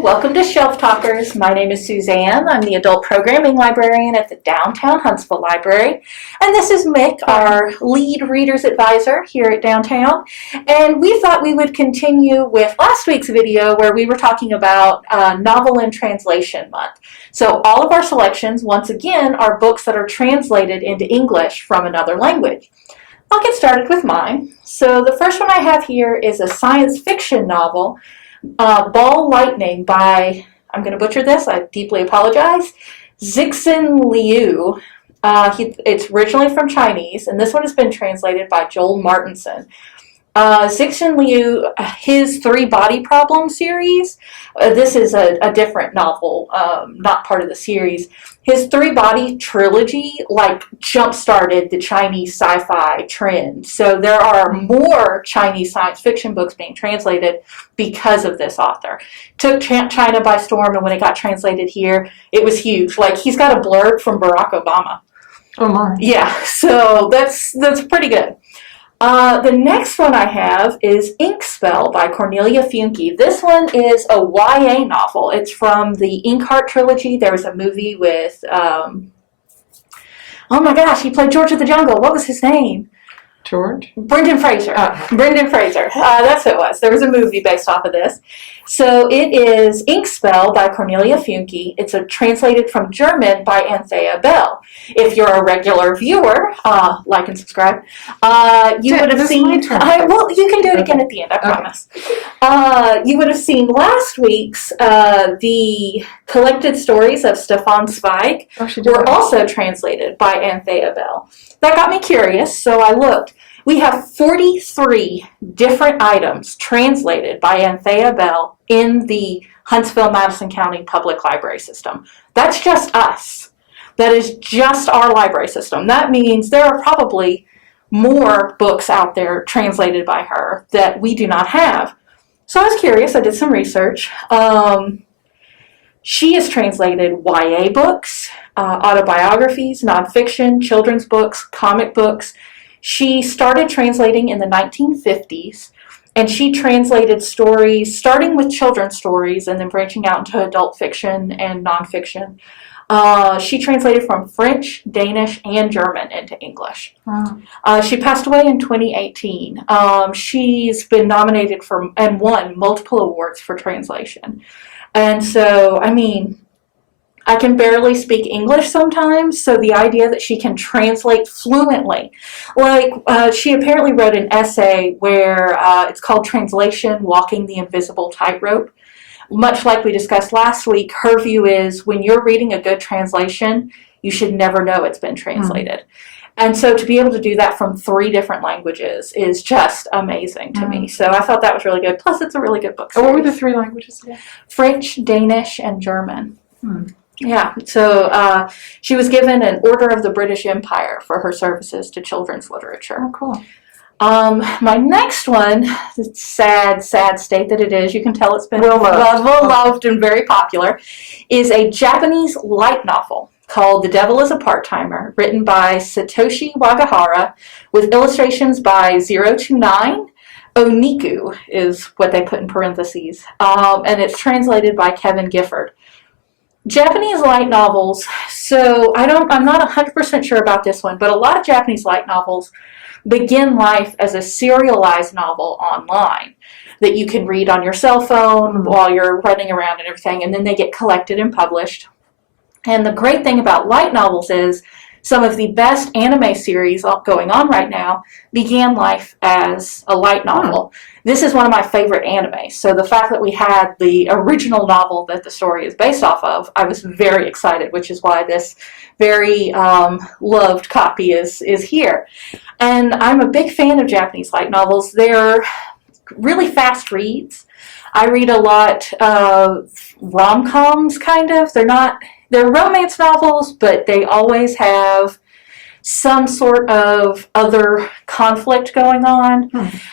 welcome to Shelf Talkers. My name is Suzanne. I'm the adult programming librarian at the downtown Huntsville Library. And this is Mick, our lead reader's advisor here at downtown. And we thought we would continue with last week's video where we were talking about Novel in Translation Month. So all of our selections, once again, are books that are translated into English from another language. I'll get started with mine. So the first one I have here is a science fiction novel, Ball Lightning by, I'm going to butcher this, I deeply apologize, Cixin Liu. It's originally from Chinese, and this one has been translated by Joel Martisen. Cixin Liu, his Three Body Problem series, this is a different novel, not part of the series. His Three Body trilogy, jump-started the Chinese sci-fi trend. So there are more Chinese science fiction books being translated because of this author. Took China by storm, and when it got translated here, it was huge. He's got a blurb from Barack Obama. Oh my. Yeah, so that's pretty good. The next one I have is Inkspell by Cornelia Funke. This one is a YA novel. It's from the Inkheart trilogy. There was a movie with, oh my gosh, he played George of the Jungle. What was his name? George? Brendan Fraser. Brendan Fraser. That's who it was. There was a movie based off of this. So it is Inkspell by Cornelia Funke. It's translated from German by Anthea Bell. If you're a regular viewer, like and subscribe, you would have seen... well, you can do it again at the end, I promise. You would have seen last week's the collected stories of Stefan Zweig were also translated by Anthea Bell. That got me curious, so I looked. We have 43 different items translated by Anthea Bell in the Huntsville-Madison County Public Library system. That's just us. That is just our library system. That means there are probably more books out there translated by her that we do not have. So I was curious. I did some research. She has translated YA books, autobiographies, nonfiction, children's books, comic books. She started translating in the 1950s, and she translated stories, starting with children's stories and then branching out into adult fiction and nonfiction. She translated from French, Danish, and German into English. Wow. She passed away in 2018. She's been nominated for and won multiple awards for translation. And so, I can barely speak English sometimes, so the idea that she can translate fluently. She apparently wrote an essay where it's called Translation, Walking the Invisible Tightrope. Much like we discussed last week, her view is when you're reading a good translation, you should never know it's been translated. And so to be able to do that from 3 different languages is just amazing to me. So I thought that was really good. Plus, it's a really good book series. What were the 3 languages again? French, Danish, and German. Yeah, so she was given an Order of the British Empire for her services to children's literature. Oh, cool. My next one, the sad state that it is, you can tell it's been well-loved and very popular, is a Japanese light novel called The Devil is a Part-Timer, written by Satoshi Wagahare, with illustrations by 029. Oniku is what they put in parentheses, and it's translated by Kevin Gifford. Japanese light novels, so I'm not 100% sure about this one, but a lot of Japanese light novels begin life as a serialized novel online that you can read on your cell phone while you're running around and everything, and then they get collected and published. And the great thing about light novels is some of the best anime series going on right now began life as a light novel. This is one of my favorite animes, so the fact that we had the original novel that the story is based off of, I was very excited, which is why this very loved copy is here. And I'm a big fan of Japanese light novels. They're really fast reads. I read a lot of rom-coms, kind of. They're romance novels, but they always have some sort of other conflict going on.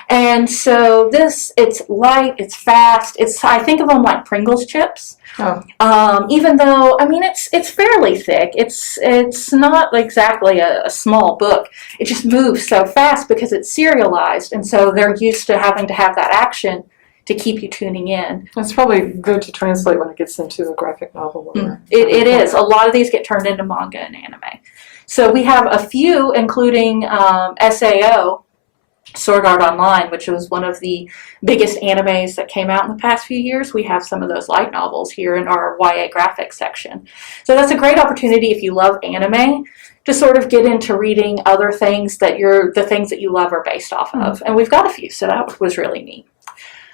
And so it's light, it's fast. I think of them like Pringles chips. Even though, it's fairly thick. It's not exactly a small book. It just moves so fast because it's serialized, and so they're used to having to have that action to keep you tuning in. It's probably good to translate when it gets into a graphic novel. It is. A lot of these get turned into manga and anime. So we have a few, including SAO, Sword Art Online, which was one of the biggest animes that came out in the past few years. We have some of those light novels here in our YA graphics section. So that's a great opportunity if you love anime to sort of get into reading other things that the things that you love are based off of. And we've got a few, so that was really neat.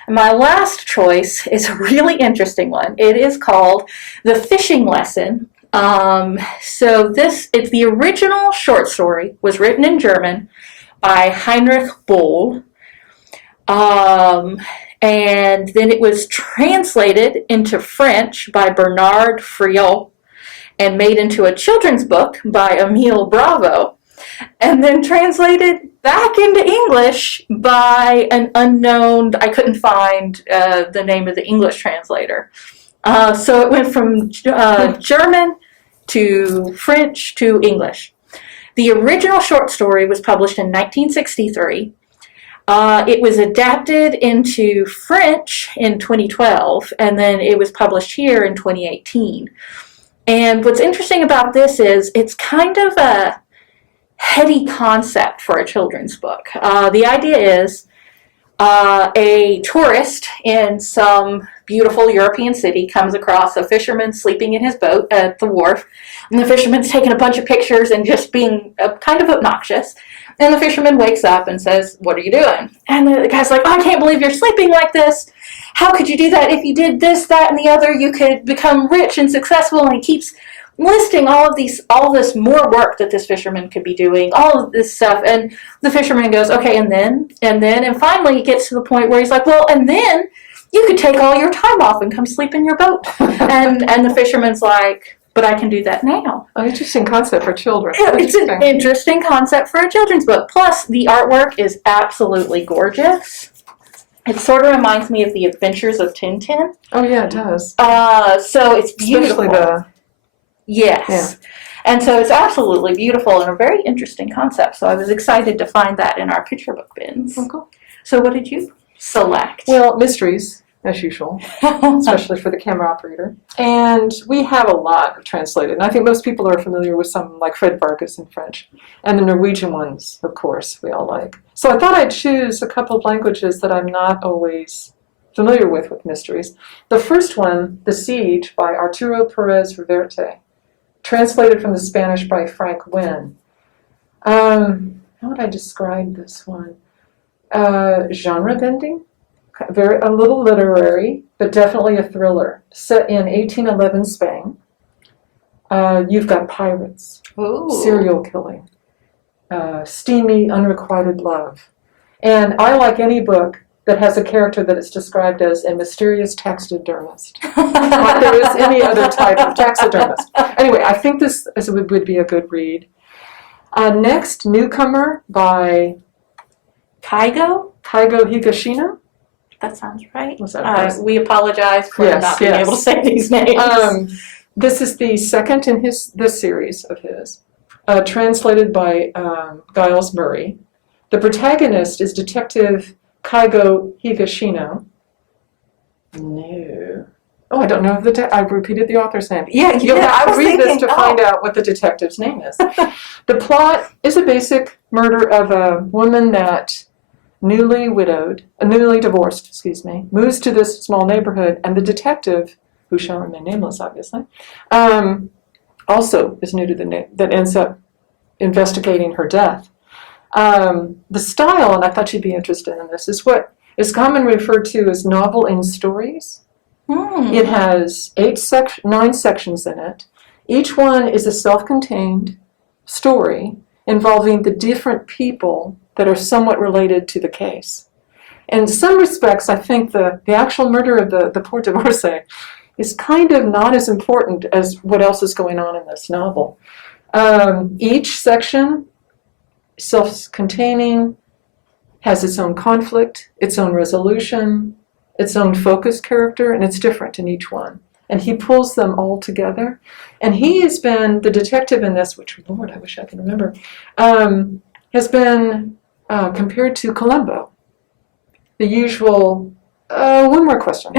And my last choice is a really interesting one. It is called The Fishing Lesson. So it's the original short story was written in German by Heinrich Boll. And then it was translated into French by Bernard Friot and made into a children's book by Emile Bravo, and then translated back into English by an unknown, I couldn't find the name of the English translator. So it went from German to French to English. The original short story was published in 1963. It was adapted into French in 2012, and then it was published here in 2018. And what's interesting about this is it's kind of a heady concept for a children's book. The idea is a tourist in some beautiful European city comes across a fisherman sleeping in his boat at the wharf, and the fisherman's taking a bunch of pictures and just being kind of obnoxious. And the fisherman wakes up and says, "What are you doing?" And the guy's like, "Oh, I can't believe you're sleeping like this. How could you do that? If you did this, that, and the other, you could become rich and successful." And he keeps listing all this more work that this fisherman could be doing, all of this stuff. And the fisherman goes, "Okay, and finally he gets to the point where he's like, "Well, and then you could take all your time off and come sleep in your boat." and the fisherman's like, "But I can do that now." An interesting concept for children. It's an interesting concept for a children's book. Plus, the artwork is absolutely gorgeous. It sort of reminds me of the Adventures of Tintin. Oh, yeah, it does. So it's beautiful. Especially Yes. Yeah. And so it's absolutely beautiful and a very interesting concept. So I was excited to find that in our picture book bins. Oh, cool. So what did you select? Well, mysteries, as usual, especially for the camera operator. And we have a lot translated. And I think most people are familiar with some like Fred Vargas in French. And the Norwegian ones, of course, we all like. So I thought I'd choose a couple of languages that I'm not always familiar with mysteries. The first one, The Seige by Arturo Perez-Reverte, translated from the Spanish by Frank Wynne. How would I describe this one? Genre bending, a little literary, but definitely a thriller. Set in 1811 Spain. You've got pirates, serial killing, steamy, unrequited love. And I like any book that has a character that is described as a mysterious taxidermist. Like there is any other type of taxidermist. Anyway, I think this would be a good read. Next, Newcomer by Keigo Higashino. That sounds right. Was that we apologize for not being able to say these names. This is the second in this series of his, translated by Giles Murray. The protagonist is Detective Keigo Higashino. No. Oh, I don't know if I repeated the author's name. Yeah, You'll have to read this to find out what the detective's name is. The plot is a basic murder of a woman that newly divorced, moves to this small neighborhood, and the detective, who shall remain nameless, obviously, also is new to that ends up investigating her death. The style, and I thought you'd be interested in this, is what is commonly referred to as novel in stories. It has 9 sections in it. Each one is a self-contained story involving the different people that are somewhat related to the case. In some respects, I think the actual murder of the poor divorcee is kind of not as important as what else is going on in this novel. Each section, self-containing, has its own conflict, its own resolution, its own focus character, and it's different in each one. And he pulls them all together. And he has been, the detective in this, which, Lord, I wish I could remember, has been compared to Columbo, the usual One more question.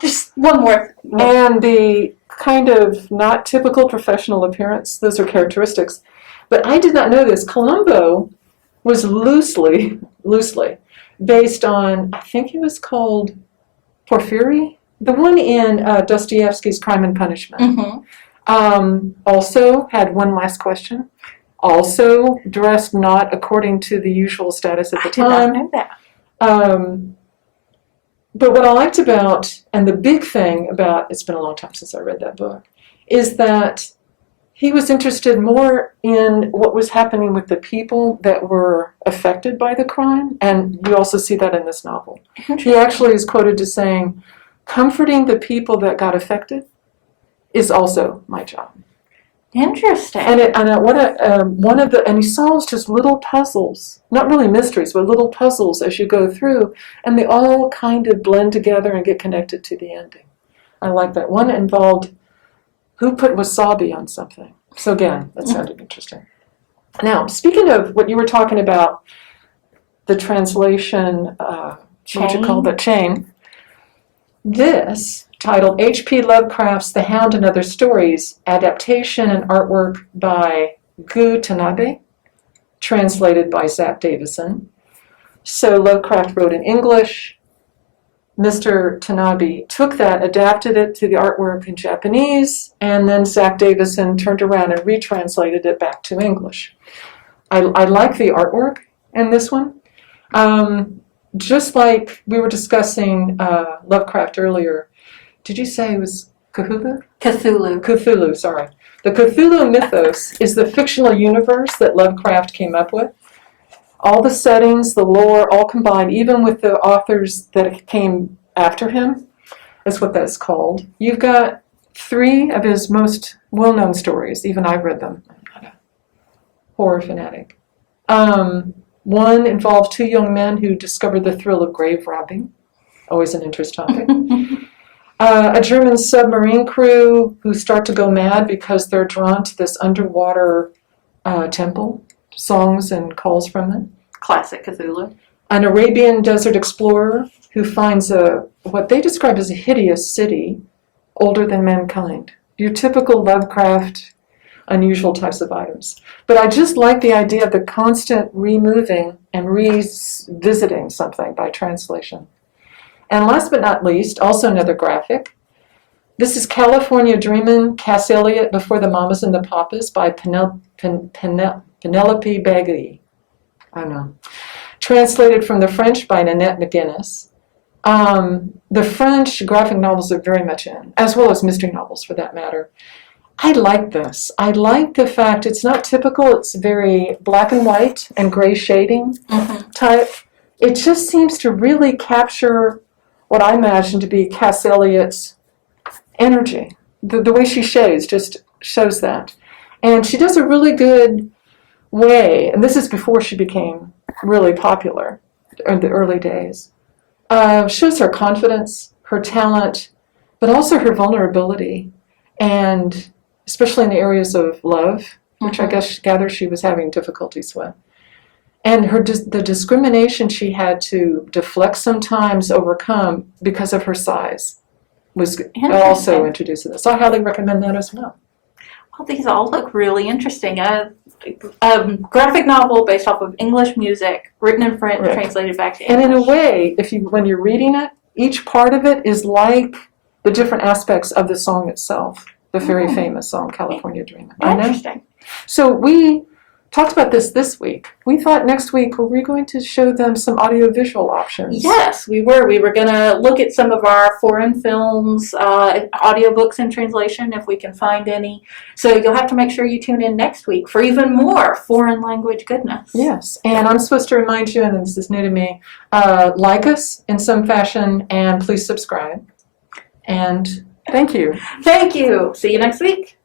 Just one more. And the kind of not typical professional appearance, those are characteristics. But I did not know this. Columbo was loosely based on, I think it was called Porphyry, the one in Dostoevsky's Crime and Punishment. Mm-hmm. Also had one last question. Also dressed not according to the usual status at the time. I did not know that. But what I liked about, and the big thing about, it's been a long time since I read that book, is that he was interested more in what was happening with the people that were affected by the crime, and you also see that in this novel. He actually is quoted as saying, comforting the people that got affected is also my job. Interesting. And he solves just little puzzles, not really mysteries, but little puzzles as you go through, and they all kind of blend together and get connected to the ending. I like that. One involved who put wasabi on something. So again, that sounded interesting. Now, speaking of what you were talking about, the translation, what would you call that, chain? This, titled H.P. Lovecraft's The Hound and Other Stories, adaptation and artwork by Gou Tanabe, translated by Zack Davisson. So Lovecraft wrote in English. Mr. Tanabe took that, adapted it to the artwork in Japanese, and then Zack Davisson turned around and retranslated it back to English. I like the artwork in this one. Just like we were discussing Lovecraft earlier, did you say it was Cthulhu? Cthulhu, sorry. The Cthulhu Mythos is the fictional universe that Lovecraft came up with. All the settings, the lore, all combined, even with the authors that came after him, is what that's called. You've got 3 of his most well-known stories. Even I've read them. I'm not a horror fanatic. One involved 2 young men who discovered the thrill of grave robbing. Always an interest topic. A German submarine crew who start to go mad because they're drawn to this underwater temple. Songs and calls from it. Classic Cthulhu. An Arabian desert explorer who finds what they describe as a hideous city older than mankind. Your typical Lovecraft, unusual types of items. But I just like the idea of the constant removing and revisiting something by translation. And last but not least, also another graphic. This is California Dreamin', Cass Elliot Before the Mamas and the Papas by Penelope Bagui. I don't know. Translated from the French by Nanette McGuinness. The French graphic novels are very much in, as well as mystery novels for that matter. I like this. I like the fact it's not typical. It's very black and white and gray shading type. It just seems to really capture what I imagine to be Cass Elliott's energy. The way she shades just shows that. And she does a really good way, and this is before she became really popular in the early days, shows her confidence, her talent, but also her vulnerability, and especially in the areas of love, which I gather she was having difficulties with. And the discrimination she had to deflect sometimes, overcome because of her size, was also introduced to this. So I highly recommend that as well. Well, these all look really interesting. A graphic novel based off of English music, written in French, translated back to English. And in a way, when you're reading it, each part of it is like the different aspects of the song itself, the very famous song, California Dreamin'. Interesting. So we talked about this week. We thought next week we were going to show them some audiovisual options. Yes, we were. We were going to look at some of our foreign films, audiobooks in translation, if we can find any. So you'll have to make sure you tune in next week for even more foreign language goodness. Yes, and I'm supposed to remind you, and this is new to me, like us in some fashion, and please subscribe. And thank you. Thank you. See you next week.